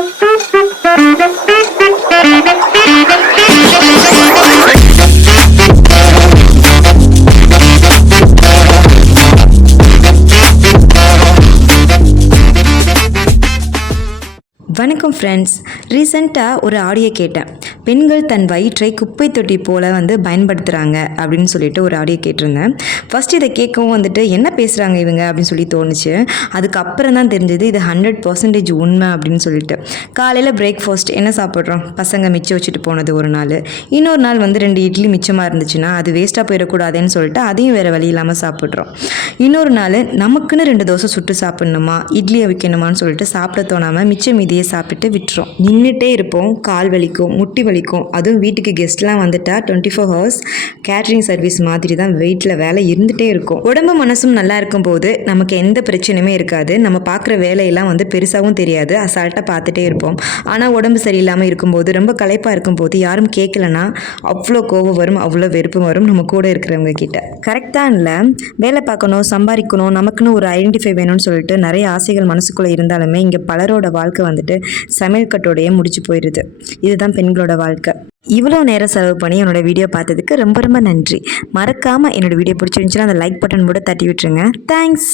Thank you. வணக்கம் friends ரீசெண்டாக ஒரு ஆடியோ கேட்டேன். பெண்கள் தன் வயிற்றை குப்பை தொட்டி போல் வந்து பயன்படுத்துகிறாங்க அப்படின்னு சொல்லிட்டு ஒரு ஆடியோ கேட்டிருந்தேன். ஃபஸ்ட் இதை கேட்கவும் வந்துட்டு என்ன பேசுகிறாங்க இவங்க? அப்படின்னு சொல்லி தோணுச்சு. அதுக்கப்புறம் தான் தெரிஞ்சது இது ஹண்ட்ரட் பர்சன்டேஜ் உண்மை அப்படின்னு சொல்லிட்டு. காலையில் பிரேக்ஃபாஸ்ட் என்ன சாப்பிட்றோம்? பசங்க மிச்சம் வச்சுட்டு போனது ஒரு நாள். இன்னொரு நாள் வந்து ரெண்டு இட்லி மிச்சமாக இருந்துச்சுன்னா அது வேஸ்ட்டாக போயிடக்கூடாதுன்னு சொல்லிட்டு அதையும் வேறு வழி இல்லாமல் சாப்பிட்றோம். இன்னொரு நாள் நமக்குன்னு ரெண்டு தோசை சுட்டு சாப்பிட்ணுமா? இட்லியை வைக்கணுமான்னு சொல்லிட்டு சாப்பிட தோணாமல் மிச்சம் மீதியை சாப்பிட்டு விட்டுரும். நின்றுட்டே இருப்போம் கால் வலிக்கும் முட்டி வலிக்கும். அதுவும் வீட்டுக்கு கெஸ்ட்லாம் வந்துட்டால் twenty four hours catering service மாதிரி தான் வெயிட்டில் வேலை இருந்துகிட்டே இருக்கும். உடம்பு மனசும் நல்லா இருக்கும்போது நமக்கு எந்த பிரச்சனையுமே இருக்காது. நம்ம பார்க்குற வேலையெல்லாம் வந்து பெருசாகவும் தெரியாது. அசால்ட்டாக பார்த்துட்டே இருப்போம். ஆனால் உடம்பு சரியில்லாமல் இருக்கும்போது ரொம்ப களைப்பாக இருக்கும்போது யாரும் கேட்கலன்னா அவ்வளோ கோவம் வரும் அவ்வளோ வெறுப்பு வரும் நம்ம கூட இருக்கிறவங்க கிட்ட. கரெக்டாக இல்லை? வேலை பார்க்கணும் சம்பாதிக்கணும் நமக்குன்னு ஒரு ஐடென்டிஃபை வேணும்னு சொல்லிட்டு நிறைய ஆசைகள் மனசுக்குள்ளே இருந்தாலுமே இங்கே பலரோட வாழ்க்கை வந்துட்டு சமையல் கட்டோடையே முடிச்சு போயிடுது இதுதான் பெண்களோட வாழ்க்கை. இவ்வளோ நேரம் செலவு பண்ணி என்னோட வீடியோ பார்த்ததுக்கு ரொம்ப ரொம்ப நன்றி. மறக்காமல் என்னோட வீடியோ பிடிச்சிருந்துச்சுன்னா அந்த லைக் பட்டன் கூட தட்டி விட்டுருங்க. தேங்க்ஸ்